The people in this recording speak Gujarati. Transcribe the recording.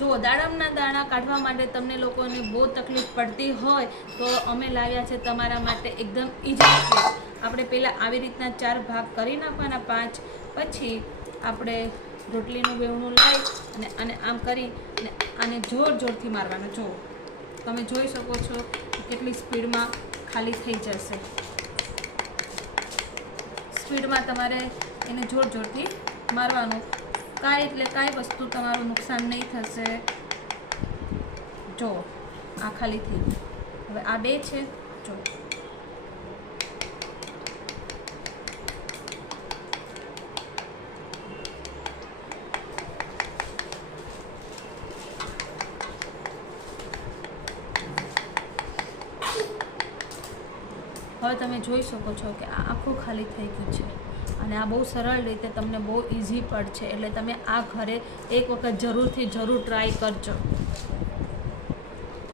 જો દાડમના દાણા કાઢવા માટે તમને લોકોને બહુ તકલીફ પડતી હોય તો અમે લાવ્યા છે તમારા માટે એકદમ ઇઝી ટ્રીક. આપણે પહેલાં આવી રીતના 4 ભાગ કરી નાખવાના 5, પછી આપણે રોટલીનું બેવણું લઈ અને આમ કરી અને આને જોરથી મારવાનું. જો તમે જોઈ શકો છો કેટલી સ્પીડમાં ખાલી થઈ જશે. સ્પીડમાં તમારે એને જોરથી મારવાનું. કાંઈ વસ્તુ તમારું નુકસાન નહીં થશે. જો આ ખાલી થઈ ગયું. હવે આ 2 છે. જો હવે તમે જોઈ શકો છો કે આ આખું ખાલી થઈ ગયું છે અને આ બહુ સરળ રીતે તમને બહુ ઇઝી પડશે. એટલે તમે આ ઘરે એક વખત જરૂર ટ્રાય કરજો.